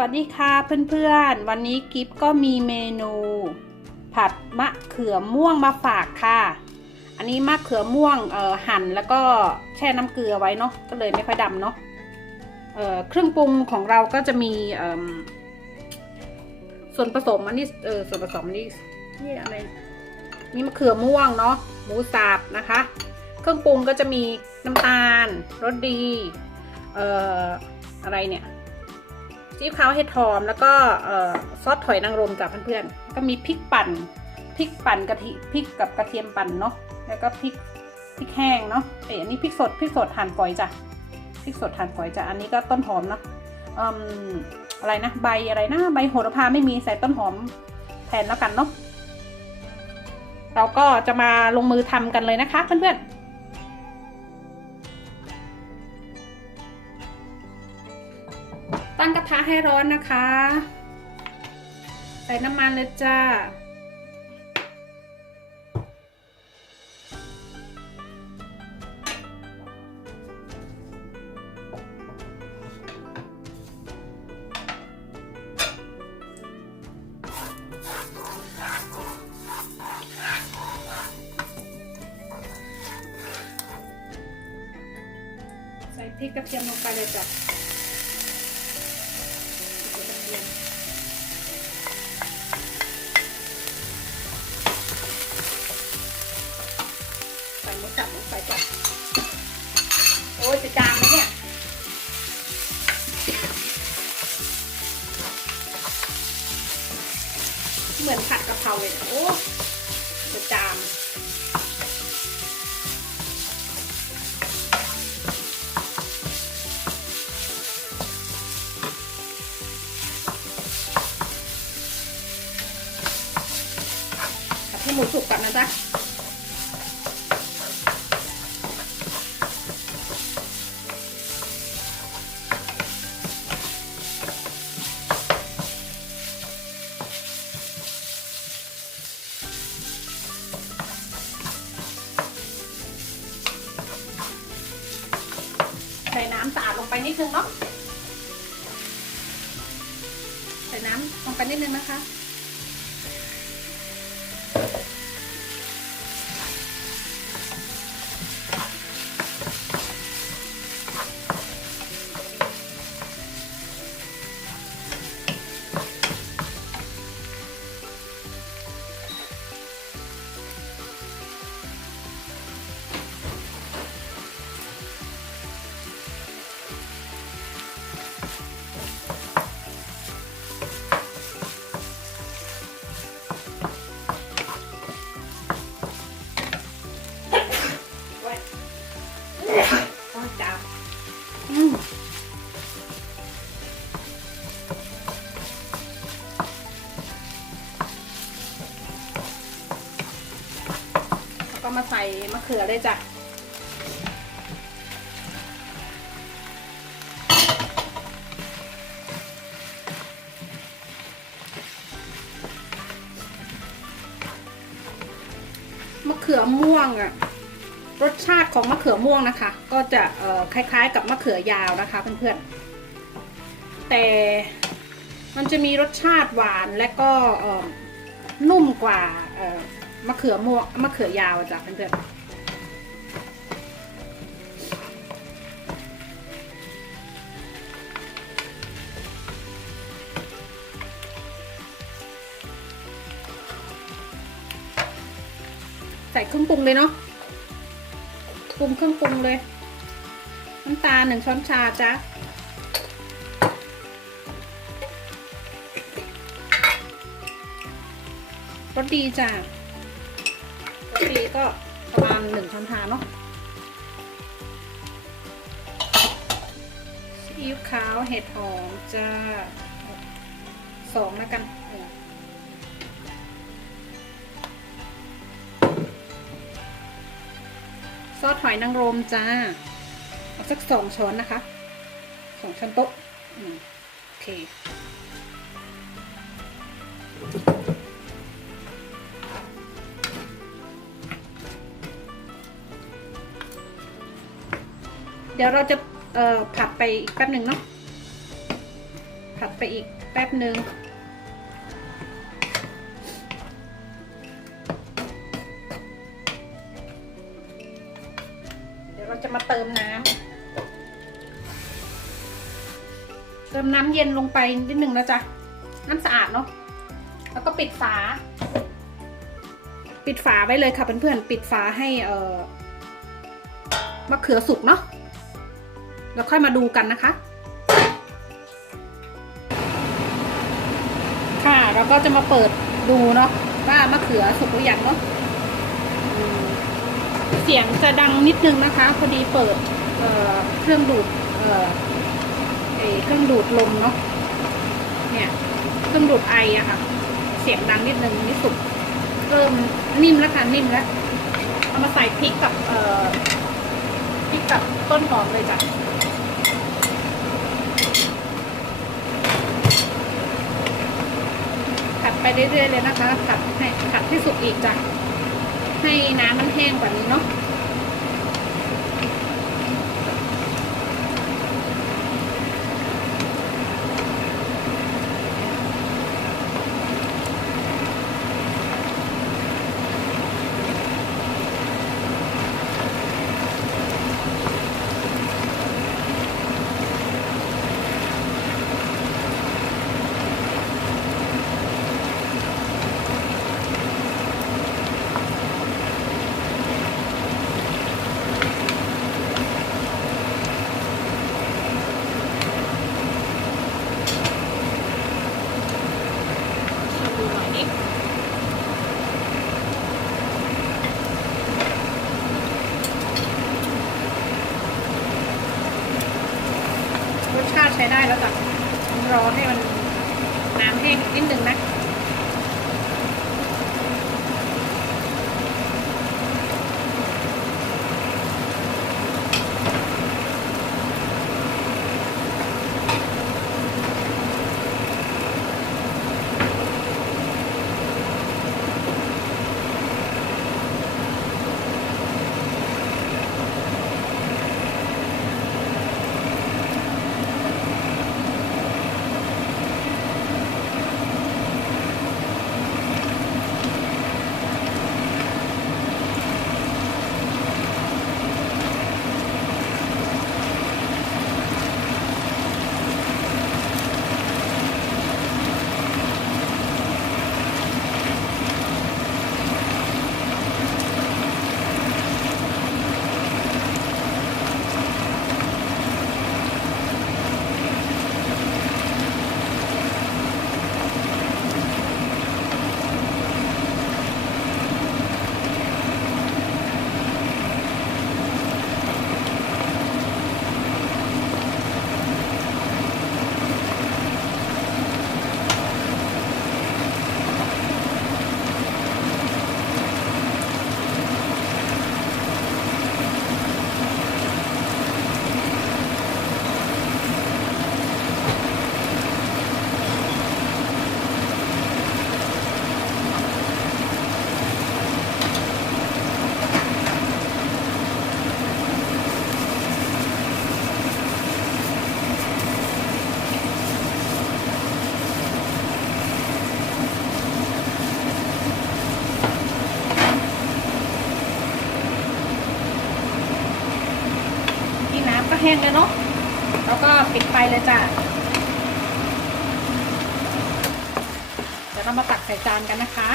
วัสดีค่ะเพื่อนๆ วันนี้กิฟก็มีเมนู ผัดมะเขือม่วงมาฝากค่ะ อันนี้มะเขือม่วงเอ่อหั่นแล้วก็แช่น้ำเกลือไว้เนาะก็เลยไม่ค่อยดำเนาะเอ่อเครื่องปรุงของเราก็จะมีเอิ่มส่วนผสมอันนี้เออส่วนผสมอันนี้นี่อะไรมีมะเขือม่วงเนาะหมูสับนะคะ เครื่องปรุงก็จะมีน้ำตาลรสดีเอ่ออะไรเนี่ย ซีอิ๊วขาวเห็ดหอมแล้วก็ซอสถอยนางรมจากเพื่อนๆก็มีพริกปั่นพริกปั่นกะทิพริกกับกระเทียมปั่นเนาะแล้วก็พริกพริกแห้งเนาะเอ้ยอันนี้พริกสดพริกสดหั่นฝอยจ้ะพริกสดหั่นฝอยจ้ะอันนี้ก็ต้นหอมเนาะอืมอะไรนะใบอะไรนะใบโหระพาไม่มีใส่ต้นหอมแทนแล้วกันเนาะเราก็จะมาลงมือทำกันเลยนะคะเพื่อนๆ ให้ร้อนนะคะ ใส่น้ำมันเลยจ้า ใส่พริกกระเทียมลงไปเลยจ้ะ อ้จะจางไหมเนี่ยเหมือนผัดกะเพราเลยนะโอ้จะจางผัดให้หมูสุกก่อนนะจ๊ะ นิดนึงเนาะใส่น้ำลงไปนิดนึงนะคะ ก็มาใส่มะเขือเลยจ้ะมะเขือม่วงอะรสชาติของมะเขือม่วงนะคะ ก็จะคล้ายๆกับมะเขือยาวนะคะเพื่อนๆ แต่มันจะมีรสชาติหวานและก็นุ่มกว่า มะเขือม่วงมะเขือยาวจ้ะเพื่อนๆใส่เครื่องปรุงเลยเนาะ ปรุงเครื่องปรุงเลย น้ำตาลหนึ่งช้อนชาจ้ะ รสดีจ้ะ ก็ประมาณหนึ่งช้อนชาเนาะซีอิ๊วขาวเห็ดหอมจ้าสองแล้วกันเออซอสหอยนางรมจ้าเอาสักสองช้อนนะคะสองช้อนโต๊ะโอเค เดี๋ยวเราจะผัดไปอีกแป๊บหนึ่งเนาะผัดไปอีกแป๊บหนึ่งเดี๋ยวเราจะมาเติมน้ำเติมน้ำเย็นลงไปนิดหนึ่งนะจ๊ะน้ำสะอาดเนาะแล้วก็ปิดฝา ปิดฝาไว้เลยค่ะเพื่อนๆปิดฝาให้เอ่อมะเขือสุกเนาะ แล้วค่อยมาดูกันนะคะ ค่ะเราก็จะมาเปิดดูเนาะว่ามะเขือสุกหรือยังเนาะเสียงจะดังนิดนึงนะคะ พอดีเปิดเเครื่องดูดเเเครื่องดูดลมเนาะเนี่ยเครื่องดูดไออะค่ะ เสียงดังนิดนึงนี่สุกเริ่มนิ่มแล้วค่ะนิ่มแล้วเอามาใส่พริกกับพริกกับต้นหอมเลยจ้ะ ผัด ไปเรื่อยๆเลยนะคะผัดให้ผัดให้สุกอีกจ้ะให้น้ำมันแห้งกว่านี้เนาะ ได้แล้วจ้ะรอให้มันน้ำแห้งนิดนึงนะ ก็แห้งเลยเนาะแล้วก็ปิดไฟเลยจ้ะเดี๋ยวเรามาตักใส่จานกันนะคะ